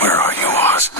Where are you, Oz?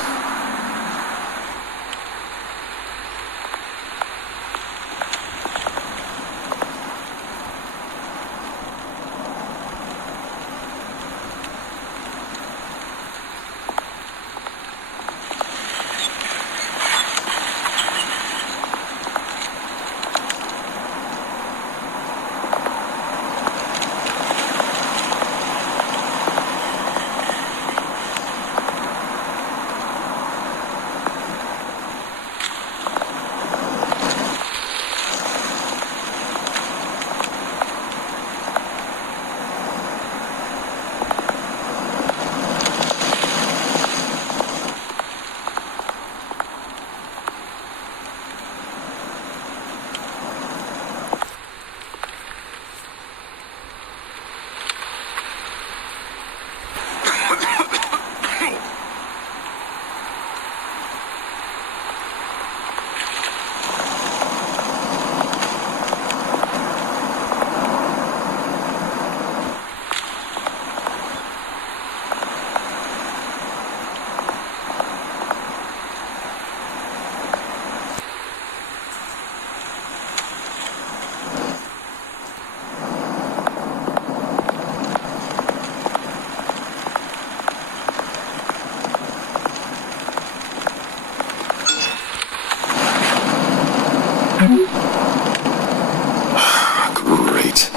Great.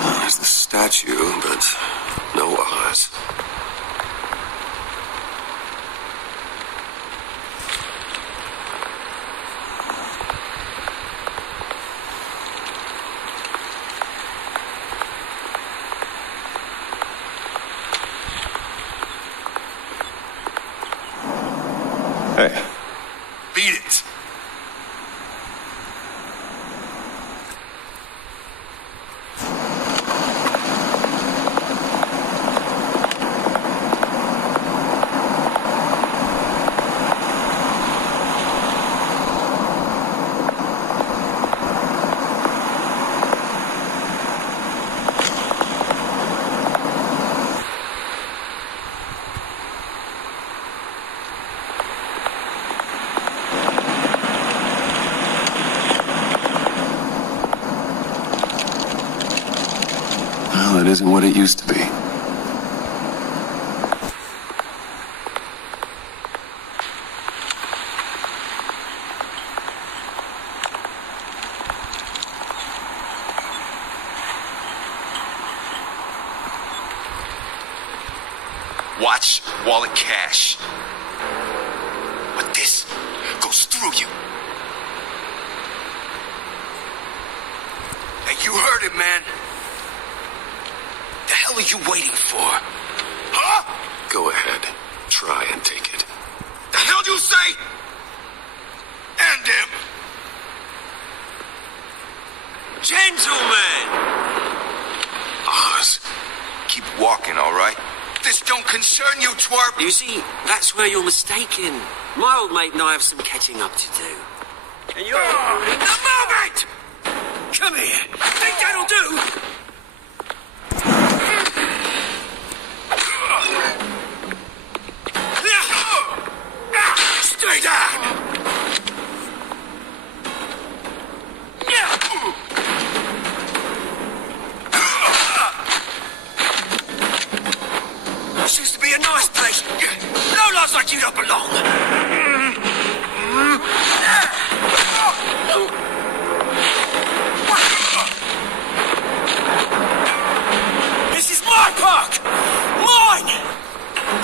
There's the statue, but no Oz. Hey. Beat it. Well, it isn't what it used to be. Watch wallet cash. But this goes through you. Hey, you heard it, man. The hell are you waiting for? Huh? Go ahead. Try and take it. The hell you say? And him. Gentlemen. Oz. Keep walking, all right? This don't concern you, twerp. You see, that's where you're mistaken. My old mate and I have some catching up to do. And you're... Now move it! Come here. Think that'll do? Stay down! This used to be a nice place. No lads like you don't belong. This is my park! Mine!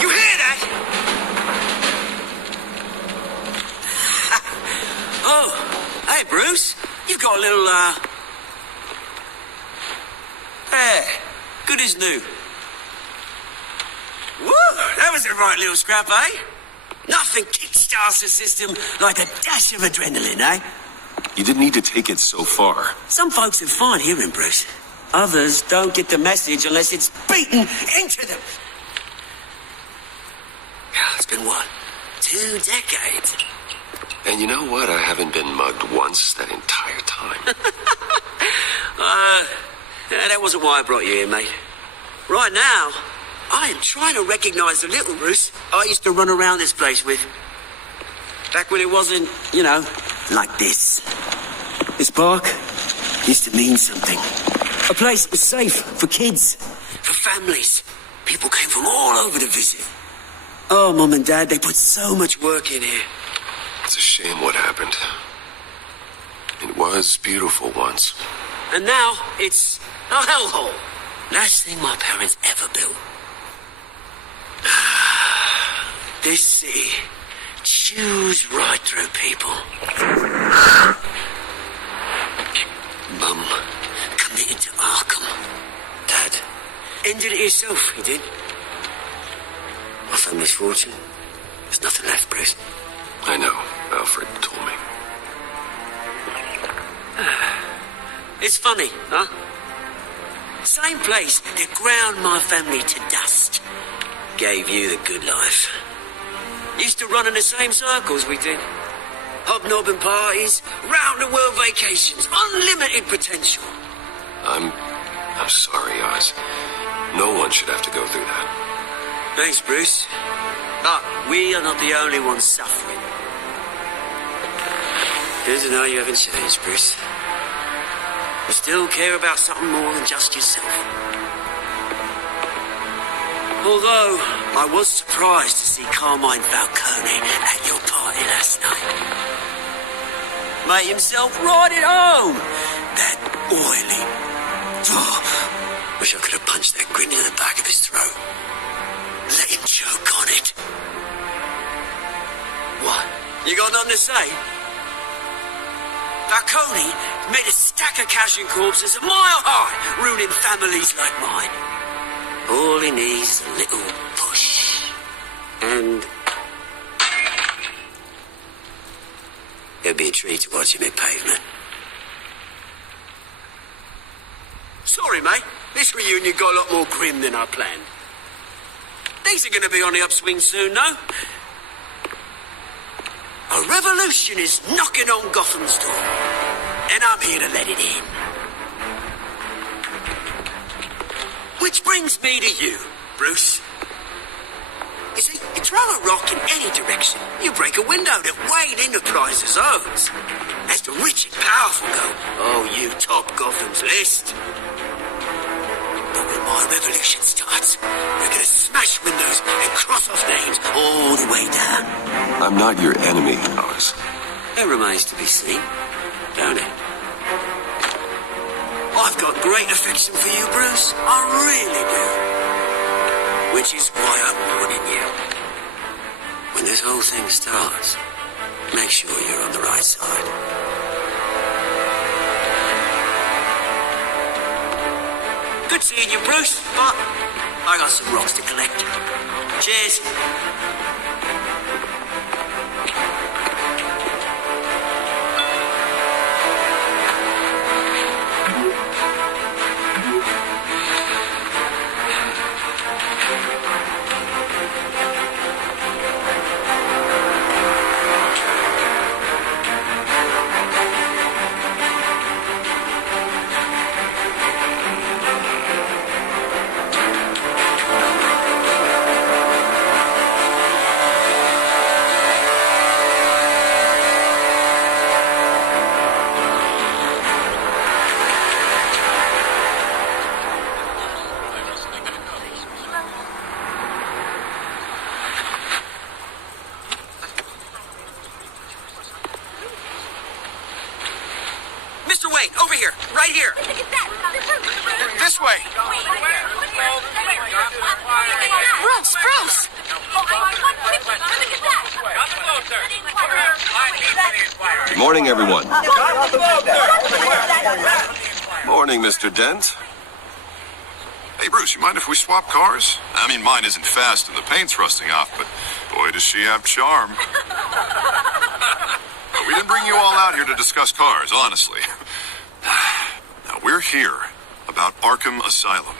You hear that? Oh, hey Bruce. You've got a little, hair. Good as new. Woo! That was a right little scrap, eh? Nothing kickstarts the system like a dash of adrenaline, eh? You didn't need to take it so far. Some folks have fine hearing, Bruce. Others don't get the message unless it's beaten into them. It's been, what, 2 decades? And you know what? I haven't been mugged once that entire time. That wasn't why I brought you here, mate. Right now, I am trying to recognize the little Bruce I used to run around this place with. Back when it wasn't, you know, like this. This park used to mean something. A place that was safe for kids, for families. People came from all over to visit. Oh, Mum and Dad, they put so much work in here. It's a shame what happened. It was beautiful once. And now it's a hellhole. Last thing my parents ever built. This city chews right through people. Mum committed to Arkham. Dad ended it himself, he did. My family's fortune. There's nothing left, Bruce. I know. Alfred told me. It's funny, huh? Same place that ground my family to dust. Gave you the good life. Used to run in the same circles we did. Hobnobbing parties, round-the-world vacations, unlimited potential. I'm sorry, Oz. No one should have to go through that. Thanks, Bruce. But we are not the only ones suffering. Good to know you haven't changed, Bruce. You still care about something more than just yourself. Although, I was surprised to see Carmine Falcone at your party last night. Made himself right at home. That oily. Oh, wish I could have punched that grin in the back of his throat. Let him choke on it. What? You got nothing to say? Falcone made a stack of cashing corpses a mile high, ruining families like mine. All he needs is a little push. And it'll be a treat to watch him hit pavement. Sorry, mate. This reunion got a lot more grim than I planned. Things are going to be on the upswing soon, no? A revolution is knocking on Gotham's door, and I'm here to let it in. Which brings me to you, Bruce. You see, you throw a rock in any direction, you break a window that Wayne Enterprises owns. As the rich and powerful go, oh, you top Gotham's list. But when my revolution starts, we're gonna smash windows and cross off names all the way down. I'm not your enemy, Oz. It remains to be seen, don't it? I've got great affection for you, Bruce. I really do. Which is why I'm warning you. When this whole thing starts, make sure you're on the right side. Good seeing you, Bruce, but I got some rocks to collect. Cheers. Mr. Wayne, over here, right here. This way. Bruce! Morning, everyone. Morning, Mr. Dent. Hey, Bruce, you mind if we swap cars? I mean, mine isn't fast and the paint's rusting off, but boy, does she have charm. We didn't bring you all out here to discuss cars, honestly. Now, we're here about Arkham Asylum.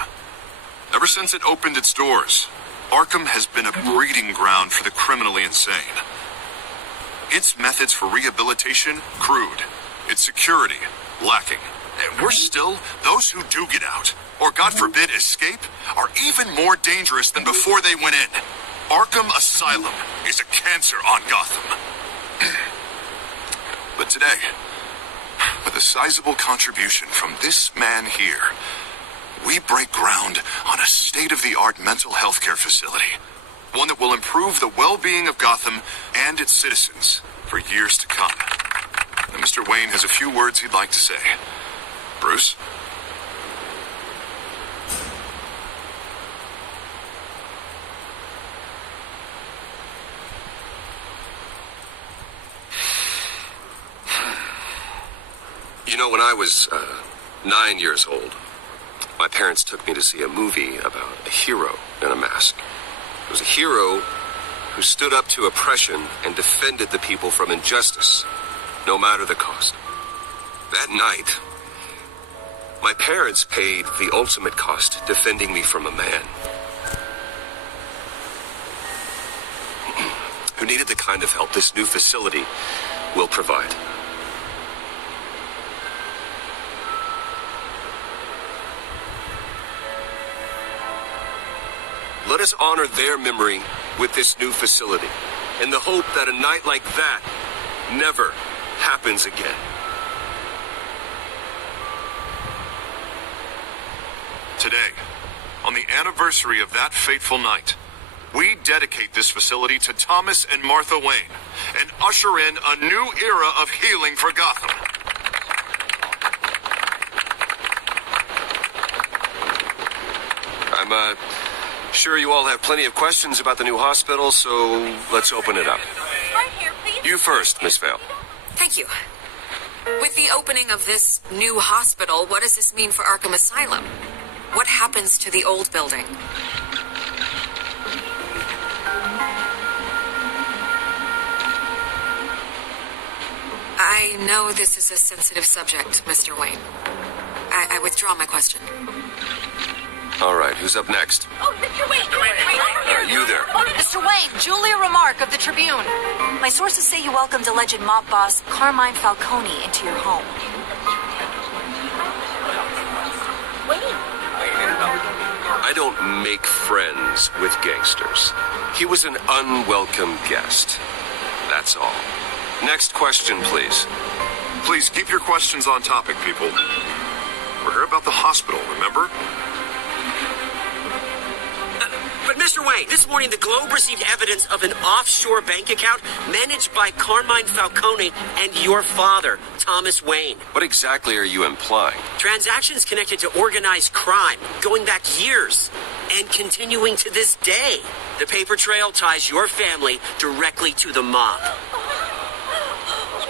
Ever since it opened its doors, Arkham has been a breeding ground for the criminally insane. Its methods for rehabilitation, crude. Its security, lacking. And worse still, those who do get out or God forbid escape, are even more dangerous than before they went in. Arkham Asylum is a cancer on Gotham. But today, with a sizable contribution from this man here, we break ground on a state-of-the-art mental health care facility. One that will improve the well-being of Gotham and its citizens for years to come. And Mr. Wayne has a few words he'd like to say. Bruce? You know, when I was 9 years old, my parents took me to see a movie about a hero in a mask. It was a hero who stood up to oppression and defended the people from injustice, no matter the cost. That night, my parents paid the ultimate cost defending me from a man who needed the kind of help this new facility will provide. Let us honor their memory with this new facility, in the hope that a night like that never happens again. Today, on the anniversary of that fateful night, we dedicate this facility to Thomas and Martha Wayne and usher in a new era of healing for Gotham. I'm sure you all have plenty of questions about the new hospital, so let's open it up. Right here, please. You first, Miss Vale. Thank you. With the opening of this new hospital, what does this mean for Arkham Asylum? What happens to the old building? I know this is a sensitive subject, Mr. Wayne. I withdraw my question. All right, who's up next? Oh, Mr. Wayne! You there. Mr. Wayne, Julia Remark of the Tribune. My sources say you welcomed alleged mob boss Carmine Falcone into your home. I don't make friends with gangsters. He was an unwelcome guest. That's all. Next question, please. Please keep your questions on topic, people. We're here about the hospital, remember? But Mr. Wayne, this morning the Globe received evidence of an offshore bank account managed by Carmine Falcone and your father, Thomas Wayne. What exactly are you implying? Transactions connected to organized crime, going back years, and continuing to this day. The paper trail ties your family directly to the mob.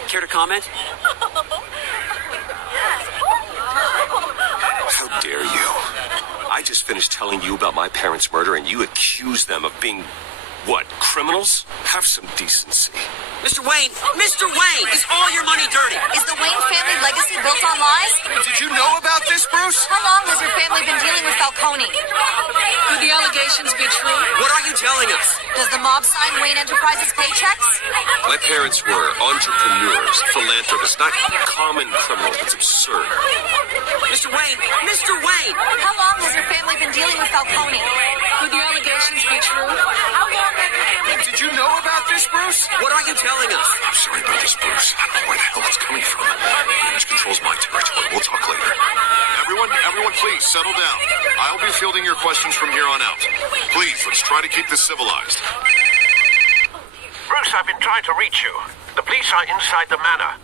Care to comment? How dare you? I just finished telling you about my parents' murder and you accuse them of being, what, criminals? Have some decency. Mr. Wayne, is all your money dirty? Is the Wayne family legacy built on lies? Did you know about this, Bruce? How long has your family been dealing with Falcone? Could the allegations be true? What are you telling us? Does the mob sign Wayne Enterprises paychecks? My parents were entrepreneurs, philanthropists, not common criminals. It's absurd. Mr. Wayne! How long has your family been dealing with Falcone? Could the allegations be true? Did you know about this, Bruce? What are you telling us? I'm sorry about this, Bruce. I don't know where the hell it's coming from. Image controls my territory. We'll talk later. Everyone, please settle down. I'll be fielding your questions from here on out. Please, let's try to keep this civilized. Bruce, I've been trying to reach you. The police are inside the manor.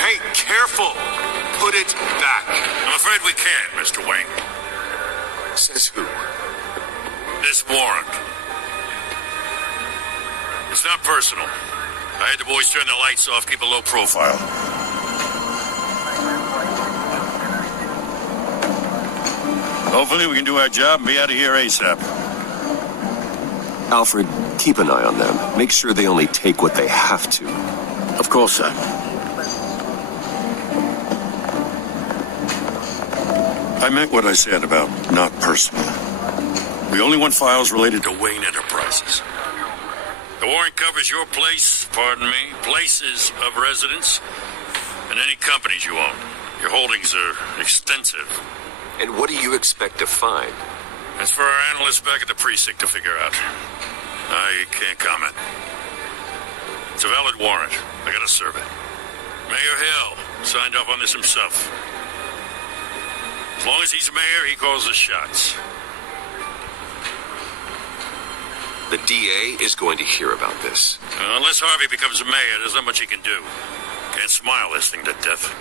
Hey, careful! Put it back. I'm afraid we can't, Mr. Wayne. Says who? This warrant. It's not personal. I had the boys turn the lights off, keep a low profile. Hopefully we can do our job and be out of here ASAP. Alfred, keep an eye on them. Make sure they only take what they have to. Of course, sir. I meant what I said about not personal. We only want files related to Wayne Enterprises. The warrant covers your place, pardon me, places of residence, and any companies you own. Your holdings are extensive. And what do you expect to find? That's for our analysts back at the precinct to figure out. I can't comment. It's a valid warrant. I gotta serve it. Mayor Hill signed off on this himself. As long as he's mayor, he calls the shots. The DA is going to hear about this. Unless Harvey becomes mayor, there's not much he can do. Can't smile this thing to death.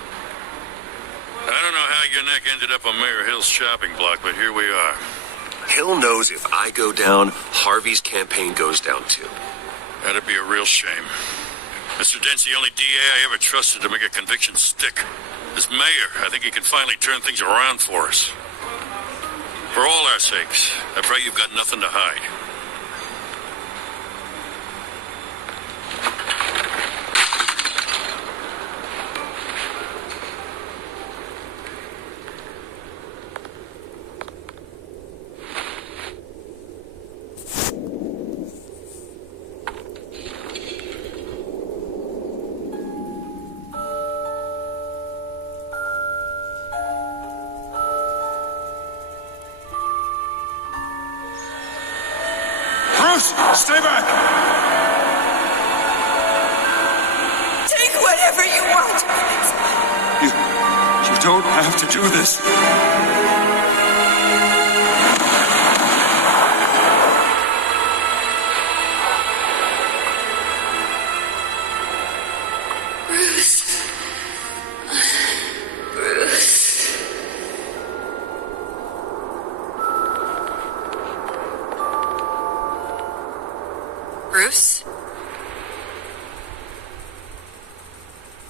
I don't know how your neck ended up on Mayor Hill's chopping block, but here we are. Hill knows if I go down, Harvey's campaign goes down too. That'd be a real shame. Mr. Dent's the only DA I ever trusted to make a conviction stick. As mayor, I think he can finally turn things around for us. For all our sakes, I pray you've got nothing to hide. Stay back! Take whatever you want. You don't have to do this. Bruce?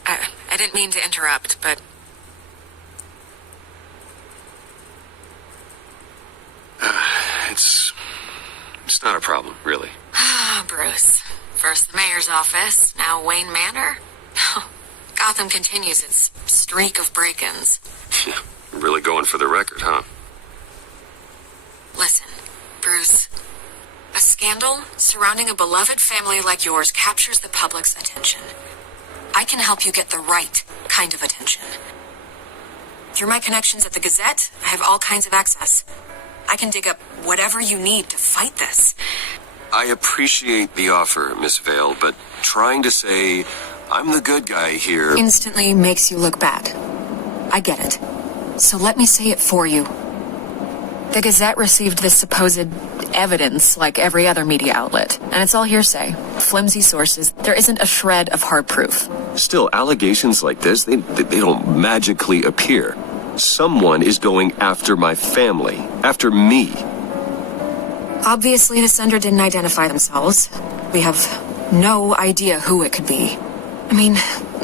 I didn't mean to interrupt, but... It's not a problem, really. Bruce. First the mayor's office, now Wayne Manor. Gotham continues its streak of break-ins. Yeah, really going for the record, huh? Listen, Bruce. A scandal surrounding a beloved family like yours captures the public's attention. I can help you get the right kind of attention. Through my connections at the Gazette, I have all kinds of access. I can dig up whatever you need to fight this. I appreciate the offer, Miss Vale, but trying to say I'm the good guy here Instantly makes you look bad. I get it. So let me say it for you. The Gazette received this supposed evidence like every other media outlet, and it's all hearsay, flimsy sources. There isn't a shred of hard proof. Still, allegations like this, they don't magically appear. Someone is going after my family, after me. Obviously, the sender didn't identify themselves. We have no idea who it could be. I mean,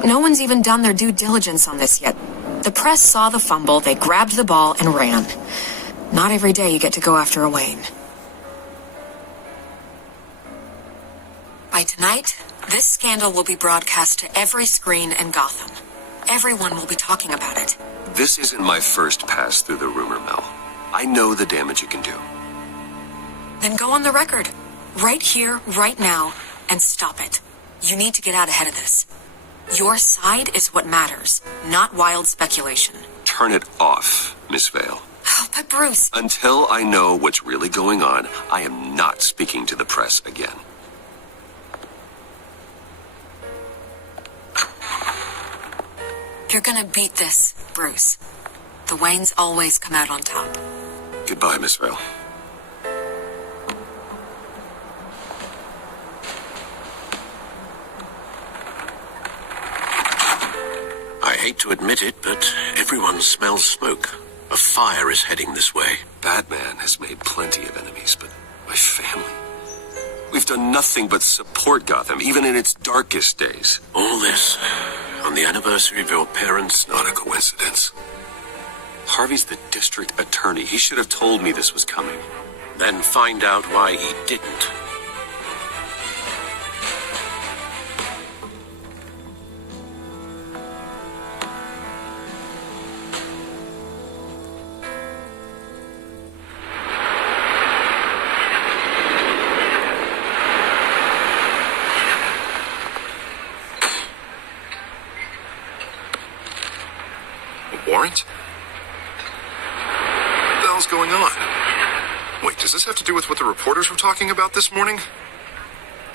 no one's even done their due diligence on this yet. The press saw the fumble, they grabbed the ball and ran. Not every day you get to go after a Wayne. By tonight, this scandal will be broadcast to every screen in Gotham. Everyone will be talking about it. This isn't my first pass through the rumor mill. I know the damage it can do. Then go on the record. Right here, right now, and stop it. You need to get out ahead of this. Your side is what matters, not wild speculation. Turn it off, Miss Vale. Oh, but Bruce... Until I know what's really going on, I am not speaking to the press again. You're gonna beat this, Bruce. The Waynes always come out on top. Goodbye, Miss Vale. I hate to admit it, but everyone smells smoke. A fire is heading this way. Batman has made plenty of enemies, but my family... We've done nothing but support Gotham, even in its darkest days. All this on the anniversary of your parents' Not a coincidence. Harvey's the district attorney. He should have told me this was coming. Then find out why he didn't. Warrant? What the hell's going on? Wait, does this have to do with what the reporters were talking about this morning?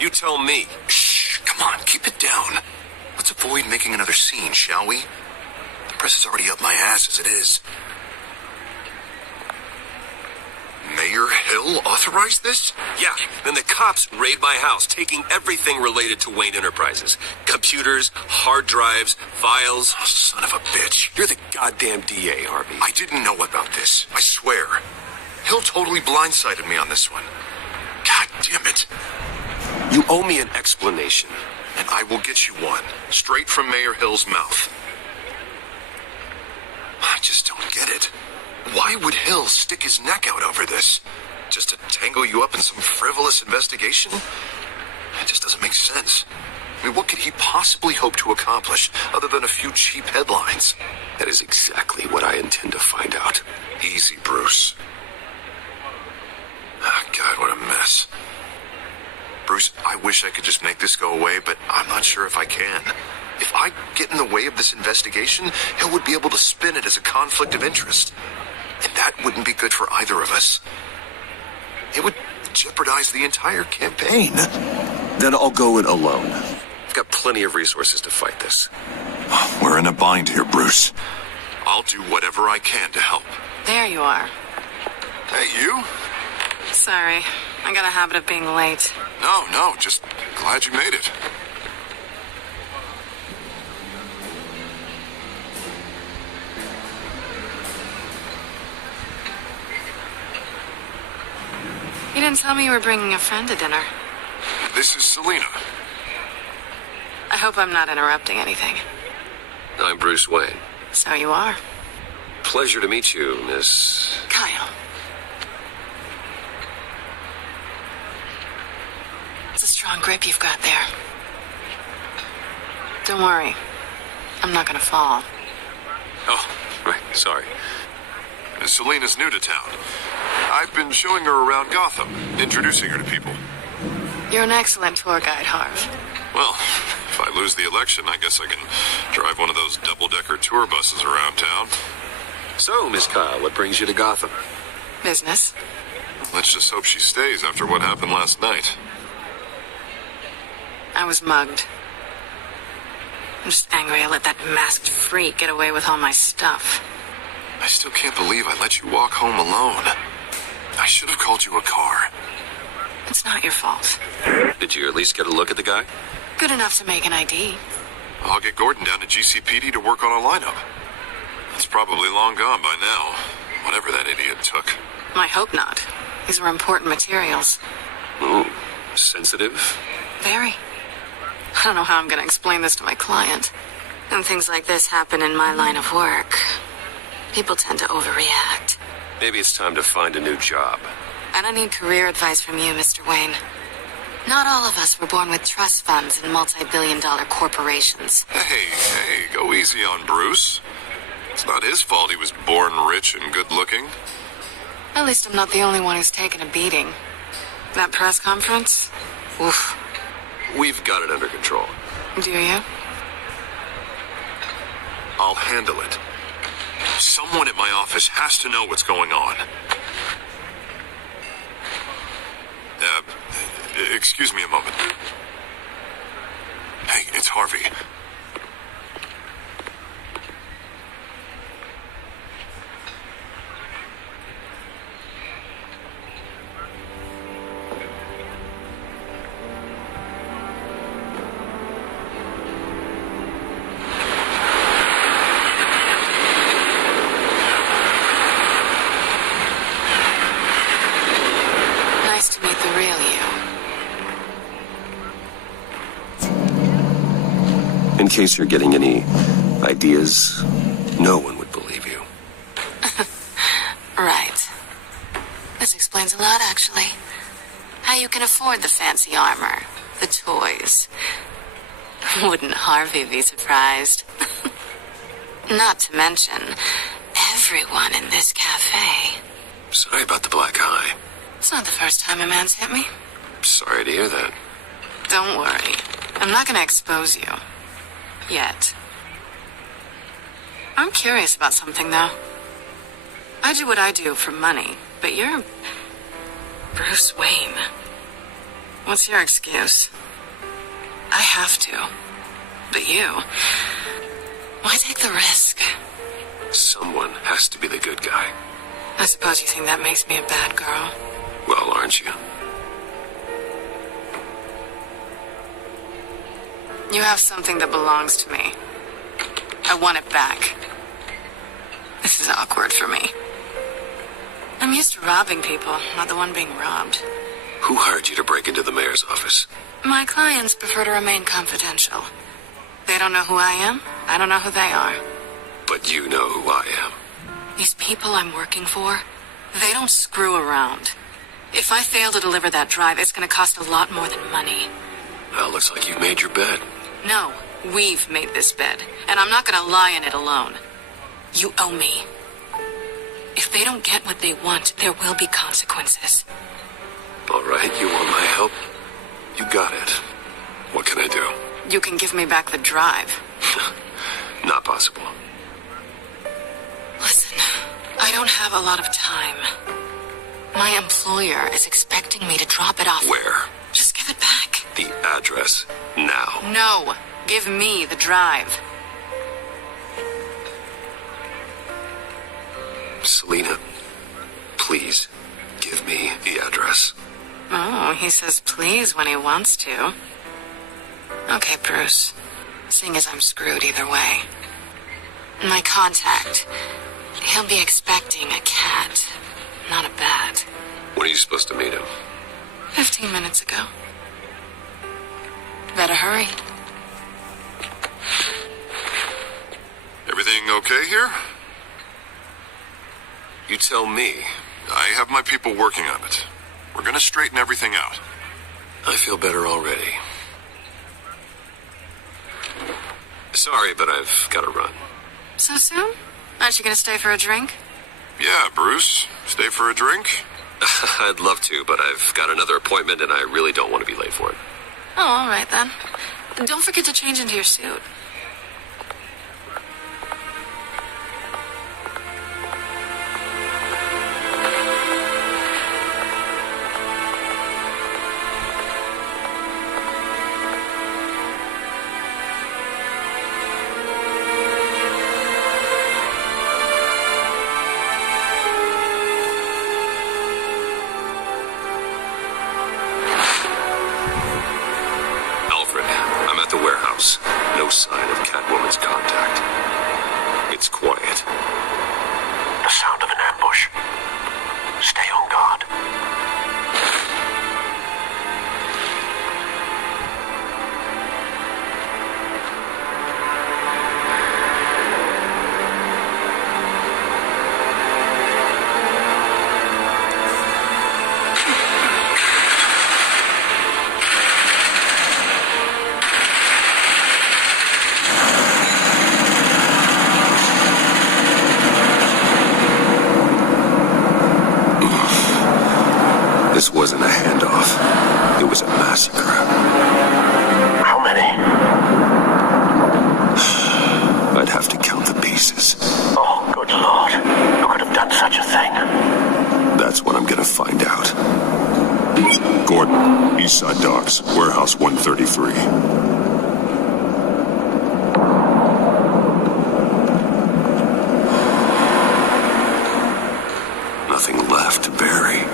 You tell me. Shh, come on, keep it down. Let's avoid making another scene, shall we? The press is already up my ass as it is. Mayor Hill authorized this? Yeah, then the cops raid my house, taking everything related to Wayne Enterprises. Computers, hard drives, files. Oh, son of a bitch. You're the goddamn DA, Harvey. I didn't know about this, I swear. Hill totally blindsided me on this one. God damn it. You owe me an explanation. And I will get you one, straight from Mayor Hill's mouth. I just don't get it. Why would Hill stick his neck out over this? Just to tangle you up in some frivolous investigation? It just doesn't make sense. I mean, what could he possibly hope to accomplish other than a few cheap headlines? That is exactly what I intend to find out. Easy, Bruce. Ah, God, what a mess. Bruce, I wish I could just make this go away, but I'm not sure if I can. If I get in the way of this investigation, Hill would be able to spin it as a conflict of interest. And that wouldn't be good for either of us. It would jeopardize the entire campaign. Then I'll go it alone. I've got plenty of resources to fight this. We're in a bind here, Bruce. I'll do whatever I can to help. There you are. Hey, you? Sorry, I got a habit of being late. No, just glad you made it. You didn't tell me you were bringing a friend to dinner. This is Selena. I hope I'm not interrupting anything. I'm Bruce Wayne. So you are. Pleasure to meet you, Miss... Kyle. It's a strong grip you've got there. Don't worry. I'm not gonna fall. Oh, right, sorry. Selena's new to town. I've been showing her around Gotham, introducing her to people. You're an excellent tour guide, Harv. Well, if I lose the election, I guess I can drive one of those double-decker tour buses around town. So, Miss Kyle, what brings you to Gotham? Business. Let's just hope she stays after what happened last night. I was mugged. I'm just angry I let that masked freak get away with all my stuff. I still can't believe I let you walk home alone. I should have called you a car. It's not your fault. Did you at least get a look at the guy? Good enough to make an ID. I'll get Gordon down to GCPD to work on a lineup. It's probably long gone by now, whatever that idiot took. I hope not. These were important materials. Ooh, sensitive? Very. I don't know how I'm going to explain this to my client. And things like this happen in my line of work. People tend to overreact. Maybe it's time to find a new job. I don't need career advice from you, Mr. Wayne. Not all of us were born with trust funds and multi-billion-dollar corporations. Hey, go easy on Bruce. It's not his fault he was born rich and good-looking. At least I'm not the only one who's taken a beating. That press conference? Oof. We've got it under control. Do you? I'll handle it. Someone at my office has to know what's going on. Excuse me a moment. Hey, it's Harvey. Nice to meet the real you. In case you're getting any ideas, no one would believe you. actually. How you can afford the fancy armor, the toys. Wouldn't Harvey be surprised? Not to mention, everyone in this cafe. Sorry about the black eye. It's not the first time a man's hit me. Sorry to hear that. Don't worry. I'm not gonna expose you. Yet. I'm curious about something, though. I do what I do for money, but you're Bruce Wayne. What's your excuse? I have to. But you, why take the risk? Someone has to be the good guy. I suppose you think that makes me a bad girl. Well, aren't you? You have something that belongs to me. I want it back. This is awkward for me. I'm used to robbing people, not the one being robbed. Who hired you to break into the mayor's office? My clients prefer to remain confidential. They don't know who I am. I don't know who they are. But you know who I am. These people I'm working for, they don't screw around. If I fail to deliver that drive, it's going to cost a lot more than money. Well, looks like you've made your bed. No, we've made this bed, and I'm not going to lie in it alone. You owe me. If they don't get what they want, there will be consequences. All right, you want my help? You got it. What can I do? You can give me back the drive. Not possible. Listen, I don't have a lot of time. My employer is expecting me to drop it off. Where? Just give it back. The address. Now. No, give me the drive. Selena, please, give me the address. Oh, he says please when he wants to. Okay, Bruce. Seeing as I'm screwed either way. My contact. He'll be expecting a cat, not a bat. When are you supposed to meet him? 15 minutes ago. Better hurry. Everything okay here? You tell me. I have my people working on it. We're gonna straighten everything out. I feel better already. Sorry, but I've got to run. So soon? Aren't you gonna stay for a drink? Yeah, Bruce. Stay for a drink? I'd love to, but I've got another appointment and I really don't want to be late for it. Oh, all right then. Don't forget to change into your suit. No sign of Catwoman's contact. It's quiet. The sound of an ambush. Stay on guard. This wasn't a handoff. It was a massacre. How many? I'd have to count the pieces. Oh, good Lord. Who could have done such a thing? That's what I'm gonna find out. Gordon, Eastside Docks, Warehouse 133. Nothing left to bury.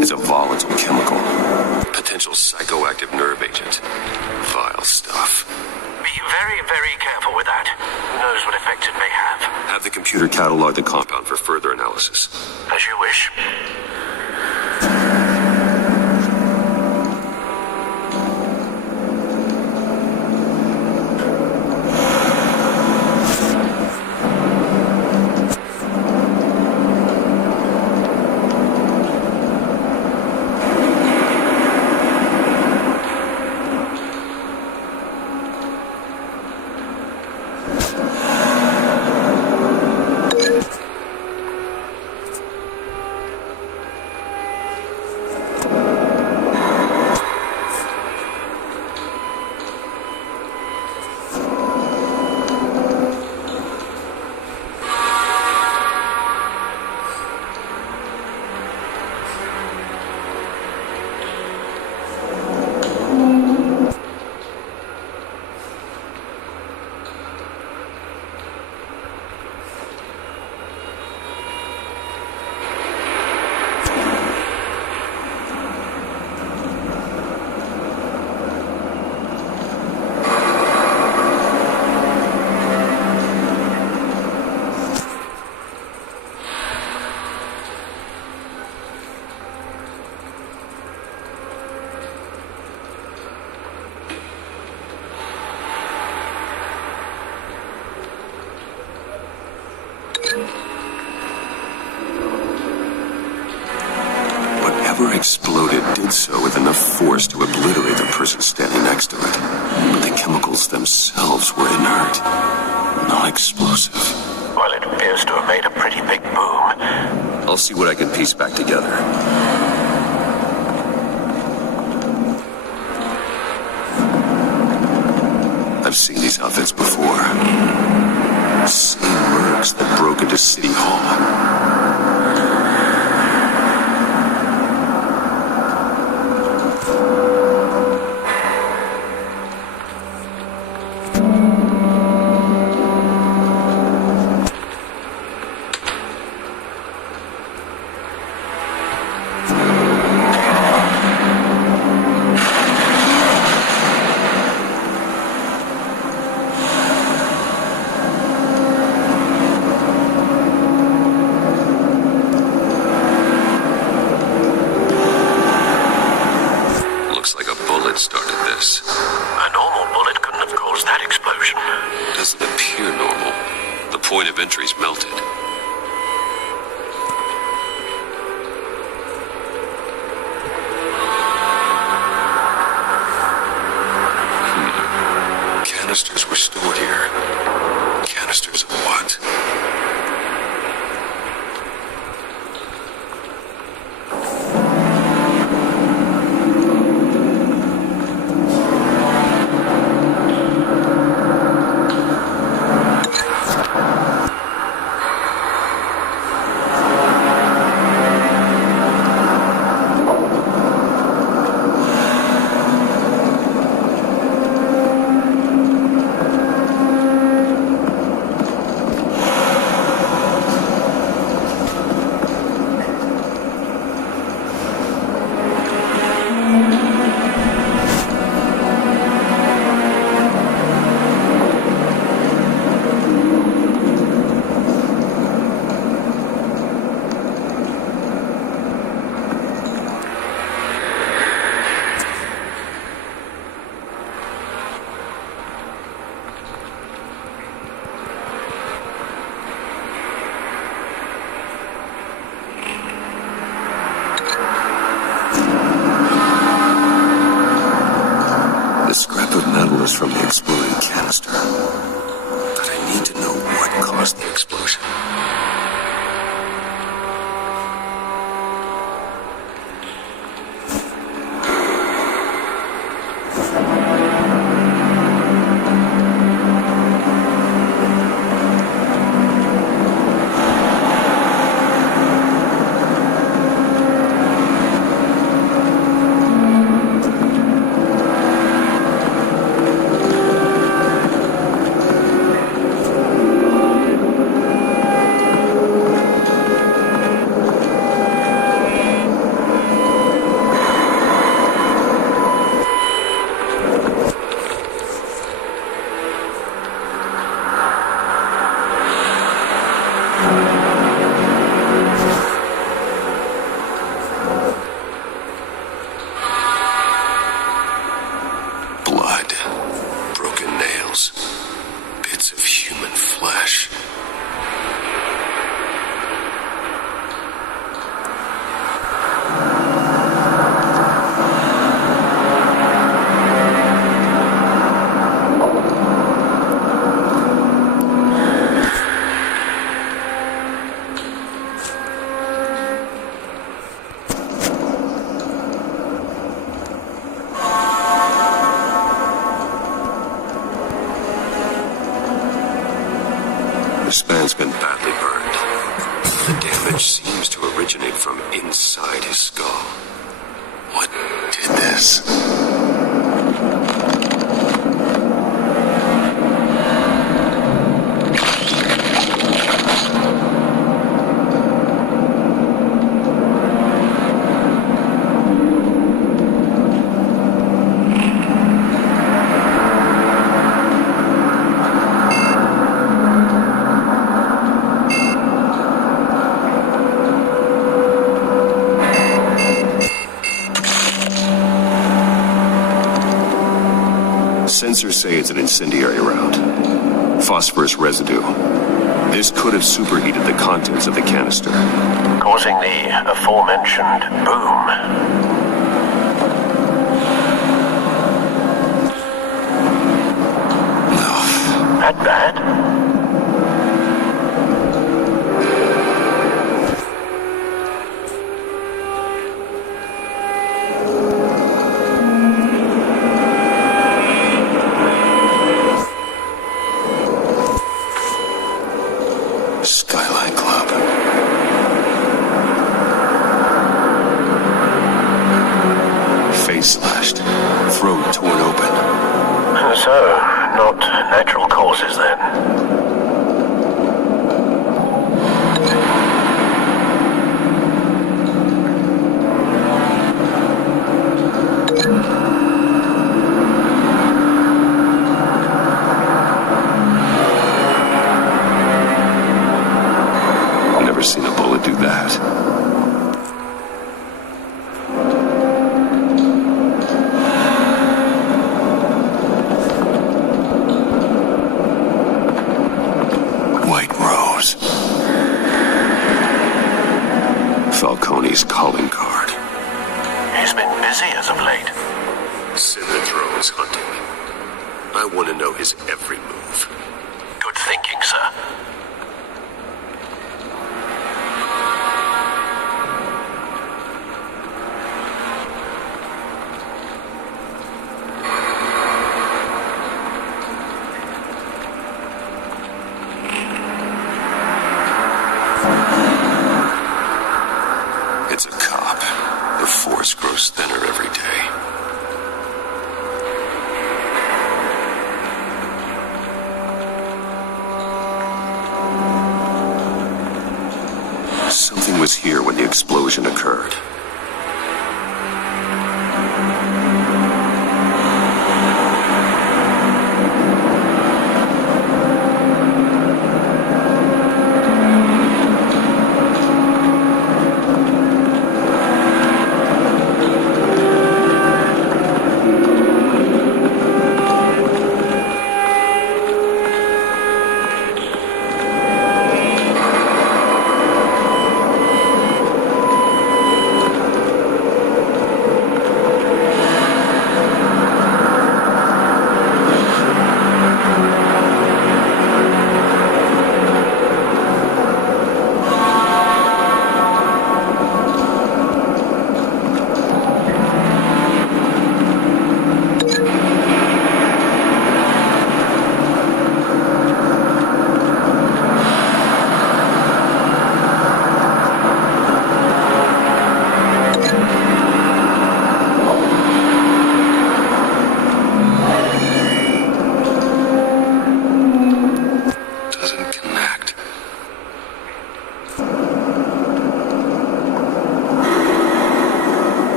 It's a volatile chemical. Potential psychoactive nerve agent. Vile stuff. Be very, very careful with that. Who knows what effect it may have. Have the computer catalog the compound for further analysis. analysis. As you wish. Whatever exploded did so with enough force to obliterate the person standing next to it. But the chemicals themselves were inert, non-explosive. Well, it appears to have made a pretty big boom. I'll see what I can piece back together. I've seen these outfits before. Same mercs that broke into City Hall. Started this. A normal bullet couldn't have caused that explosion. Doesn't appear normal. The point of entry's melted. Canisters were stored here. Canisters of what? From the exploding canister. But I need to know what caused the explosion. inside his skull. What did this? Sensors say it's an incendiary round. Phosphorus residue. This could have superheated the contents of the canister, causing the aforementioned boom. That bad? Slashed, throat torn open. So, not natural causes then? Never seen a bullet do that. Falcone's calling card. He's been busy as of late. Send the drones hunting. I want to know his every move. Good thinking, sir. It's a cop. The force grows thinner every day. Something was here when the explosion occurred.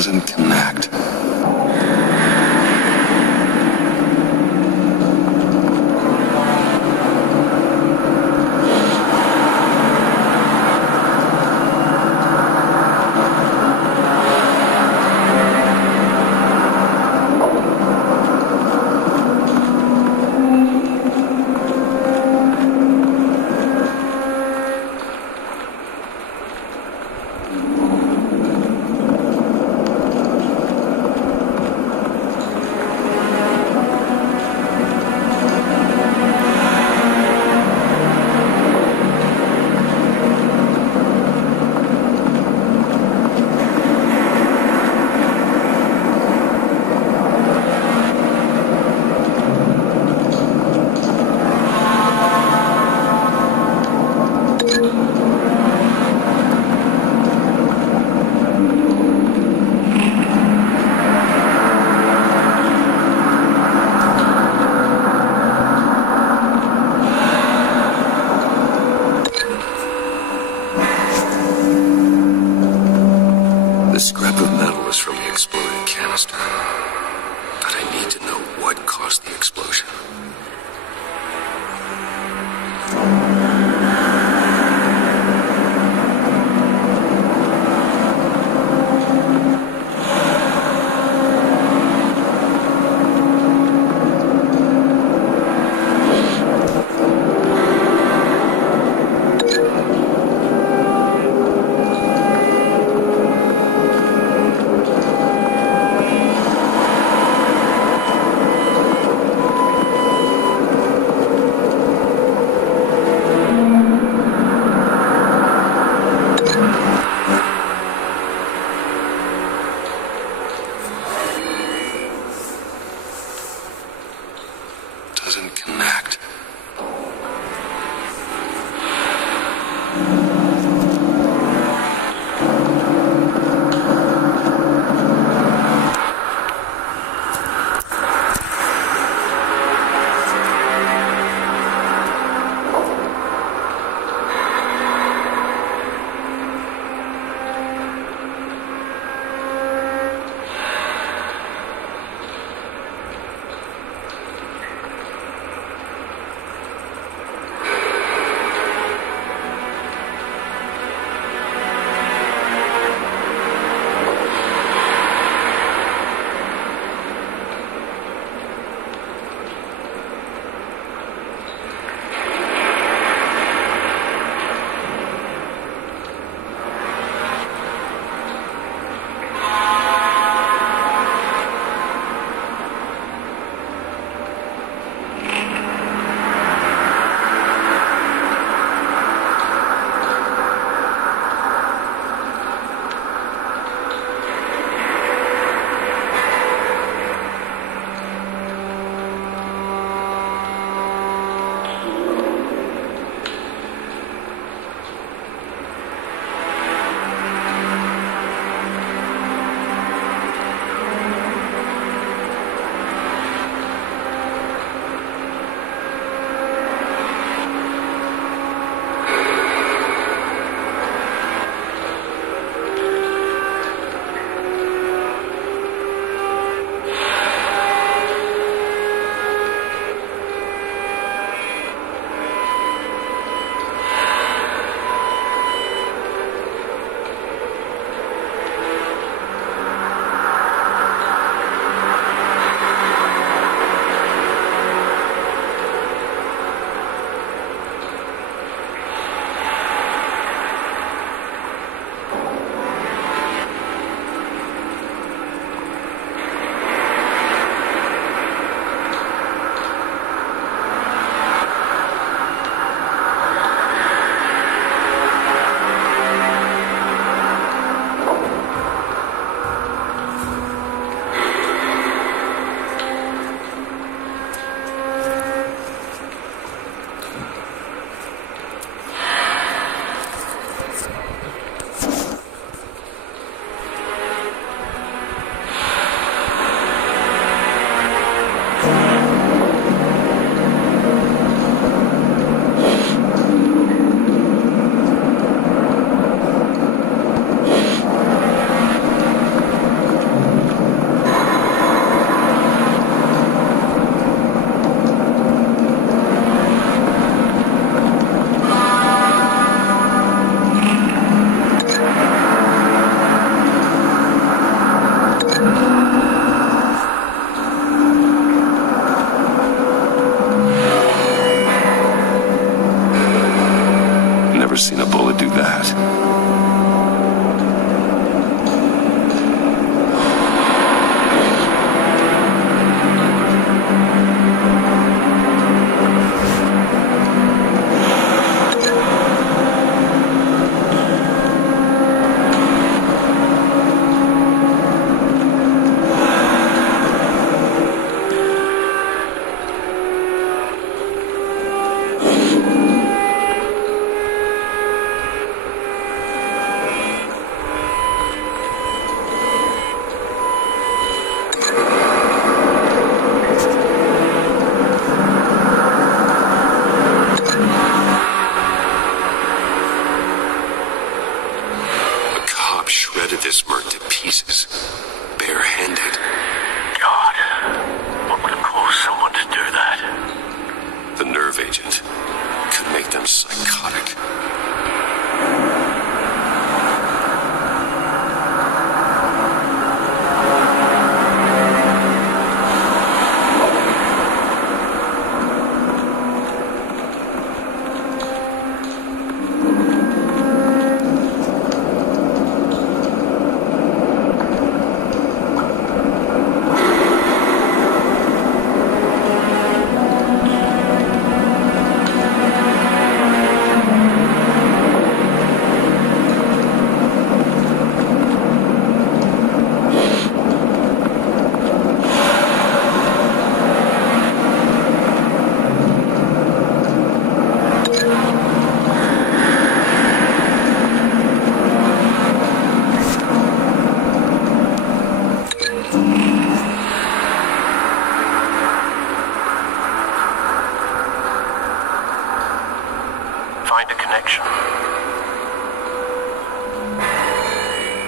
doesn't connect. The scrap of metal is from the exploded canister. But I need to know what caused the explosion. shredded this merc to pieces, barehanded. God, what would cause someone to do that? The nerve agent could make them psychotic. Find a connection.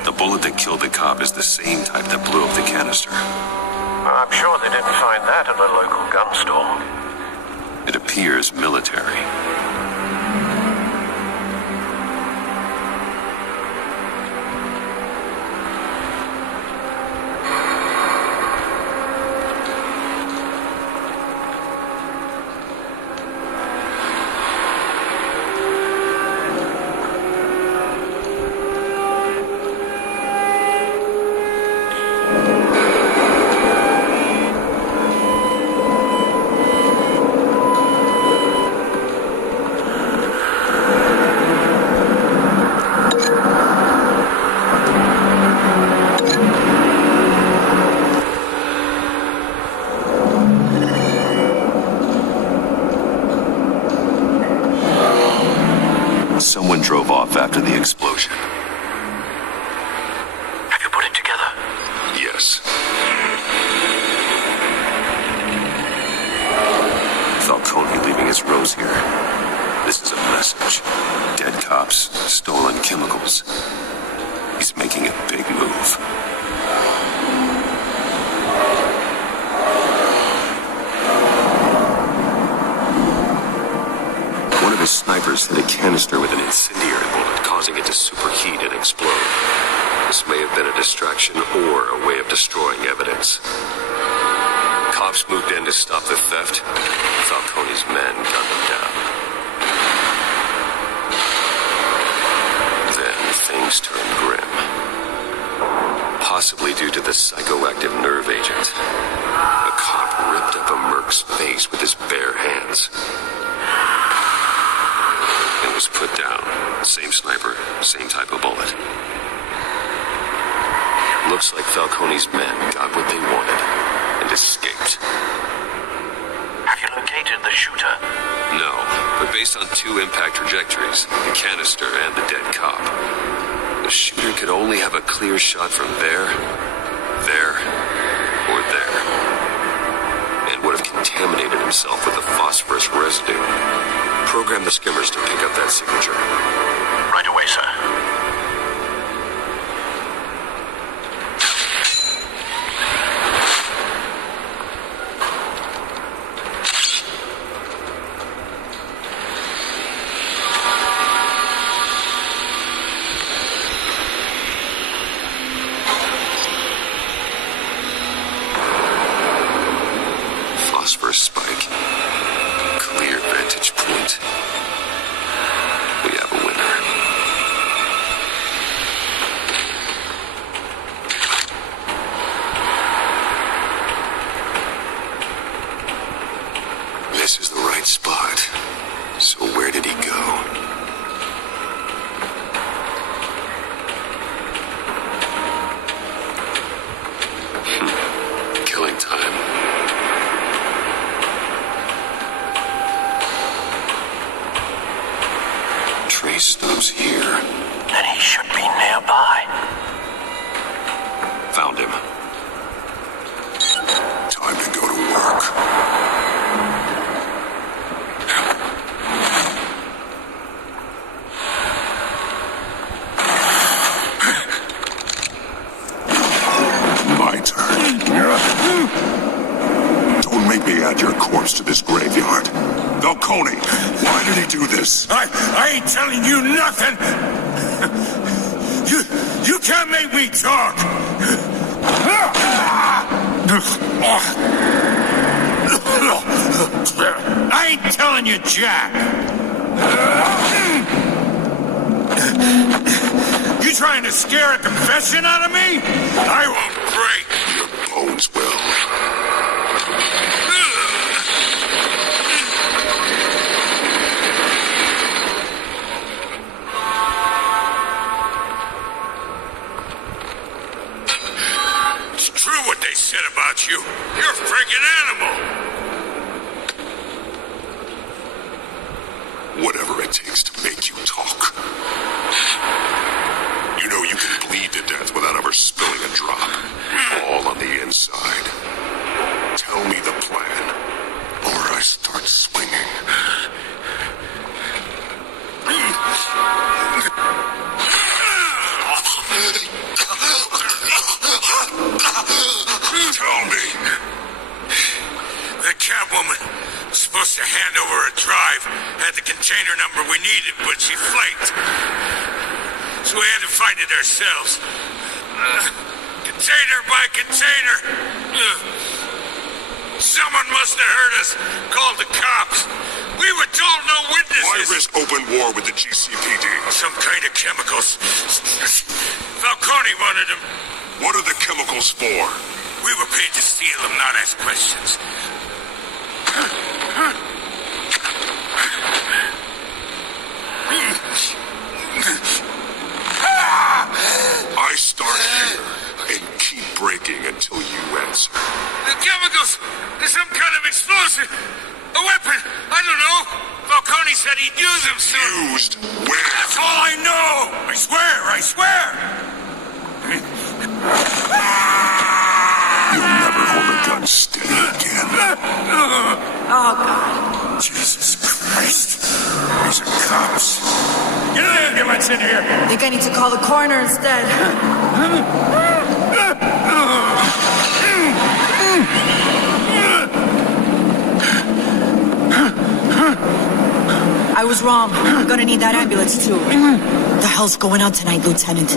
The bullet that killed the cop is the same type that blew up the canister. I'm sure they didn't find that at a local gun store. It appears military. Someone drove off after the explosion. Have you put it together? Yes. Falcone leaving his rose here. This is a message. Dead cops, stolen chemicals. He's making a big move. One of his snipers hit a canister with an incendiary bullet, causing it to superheat and explode. This may have been a distraction or a way of destroying evidence. Cops moved in to stop the theft. Falcone's men gunned them down. Then things turned grim. Possibly due to the psychoactive nerve agent. A cop ripped up a merc's face with his bare hands. And was put down. Same sniper, same type of bullet. Looks like Falcone's men got what they wanted and escaped. Have you located the shooter? No, but based on two impact trajectories, the canister and the dead cop, the shooter could only have a clear shot from there, or there, and would have contaminated himself with the phosphorus residue. Program the skimmers to pick up that signature. Right away, sir. Phosphorus spike. Clear vantage point. We have a winner. This is the right spot. So where did he go? Killing time. Trace stubs here. Then he should be nearby. Found him. Time to go to work. add your corpse to this graveyard. Falcone, why did he do this? I ain't telling you nothing. You can't make me talk. I ain't telling you, Jack. You trying to scare a confession out of me? I won't break. Your bones will. It's true what they said about you. You're a freaking animal. Whatever it takes to make you talk. You know you can bleed to death without ever spilling a drop. All on the inside. Tell me the plan, or I start swinging. Tell me. The Catwoman was supposed to hand over a drive, had the container number we needed, but she flaked. So we had to find it ourselves. Container by container. Someone must have heard us, called the cops. We were told no witnesses. Why risk open war with the GCPD? Some kind of chemicals. Falcone wanted them. What are the chemicals for? We were paid to steal them, not ask questions. I start here and keep breaking until you answer. The chemicals! There's some kind of explosive! A weapon! I don't know! Falcone said he'd use them soon! Used where? That's all I know! I swear! You'll never hold a gun steady again. Oh, God. Jesus Christ! These are cops! Get an ambulance in here! I think I need to call the coroner instead. I was wrong. I'm gonna need that ambulance, too. What the hell's going on tonight, Lieutenant?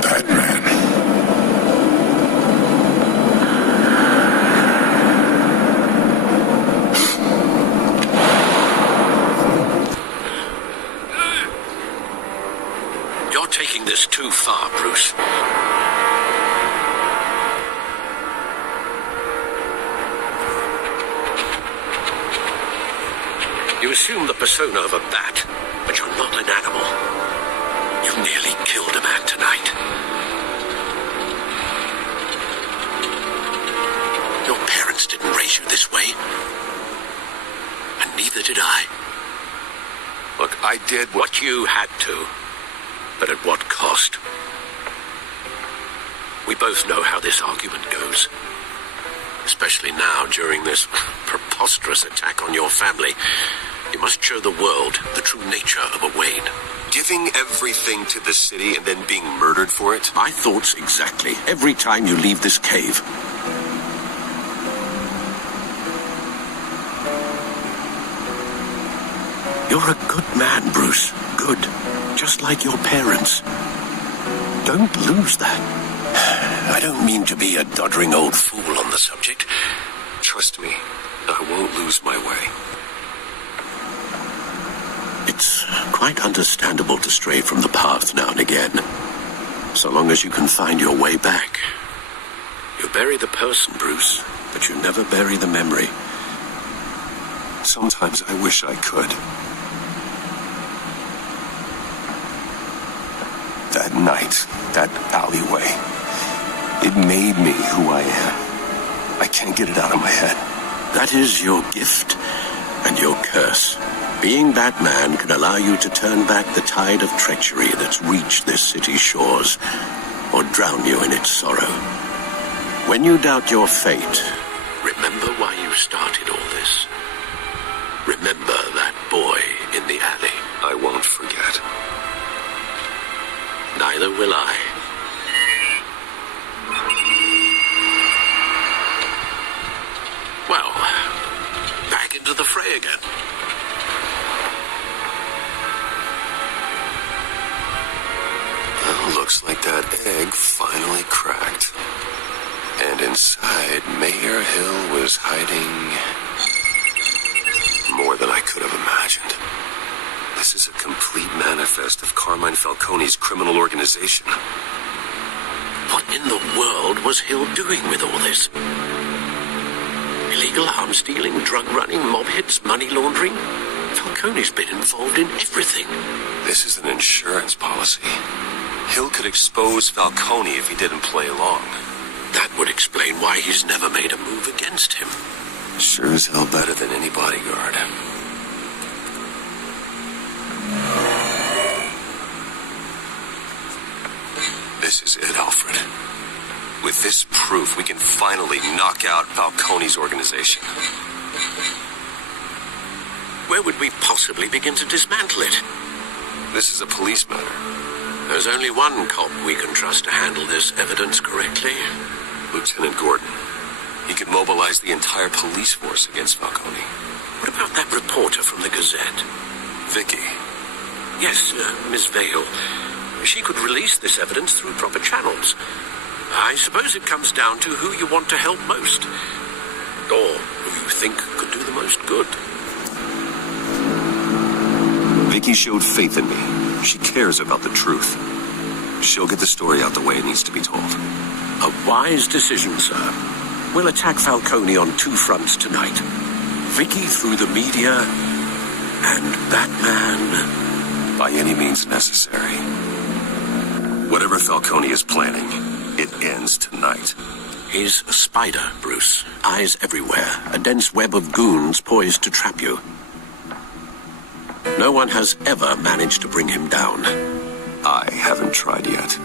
Batman. You're taking this too far, Bruce. You assume the persona of a bat, but you're not an animal. You nearly killed a man tonight. Your parents didn't raise you this way. And neither did I. Look, I did What you had to. But at what cost? We both know how this argument goes. Especially now, during this preposterous attack on your family. You must show the world the true nature of a Wayne. giving everything to the city and then being murdered for it. My thoughts exactly. Every time you leave this cave. You're a good man, Bruce. Good. Just like your parents. Don't lose that. I don't mean to be a doddering old fool on the subject. Trust me, I won't lose my way. It's quite understandable to stray from the path now and again. So long as you can find your way back. You bury the person, Bruce, but you never bury the memory. Sometimes I wish I could. That night, that alleyway, it made me who I am. I can't get it out of my head. That is your gift and your curse. Being Batman can allow you to turn back the tide of treachery that's reached this city's shores, or drown you in its sorrow. When you doubt your fate, remember why you started all this. Remember that boy in the alley. I won't forget. Neither will I. Well, Looks like that egg finally cracked. And inside, Mayor Hill was hiding more than I could have imagined. This is a complete manifest of Carmine Falcone's criminal organization. What in the world was Hill doing with all this? Illegal arms dealing, drug running, mob hits, money laundering? Falcone's been involved in everything. This is an insurance policy. Hill could expose Falcone if he didn't play along. That would explain why he's never made a move against him. Sure as hell better than any bodyguard. This is it, Alfred. With this proof, we can finally knock out Falcone's organization. Where would we possibly begin to dismantle it? This is a police matter. There's only one cop we can trust to handle this evidence correctly. Lieutenant Gordon. He could mobilize the entire police force against Falcone. What about that reporter from the Gazette? Vicky. Yes, Miss Vale. She could release this evidence through proper channels. I suppose it comes down to who you want to help most. Or who you think could do the most good. Vicky showed faith in me. She cares about the truth. She'll get the story out the way it needs to be told. A wise decision, sir. We'll attack Falcone on two fronts tonight. Vicky through the media, and Batman by any means necessary. Whatever Falcone is planning, it ends tonight. He's a spider, Bruce. Eyes everywhere. A dense web of goons poised to trap you. No one has ever managed to bring him down. I haven't tried yet.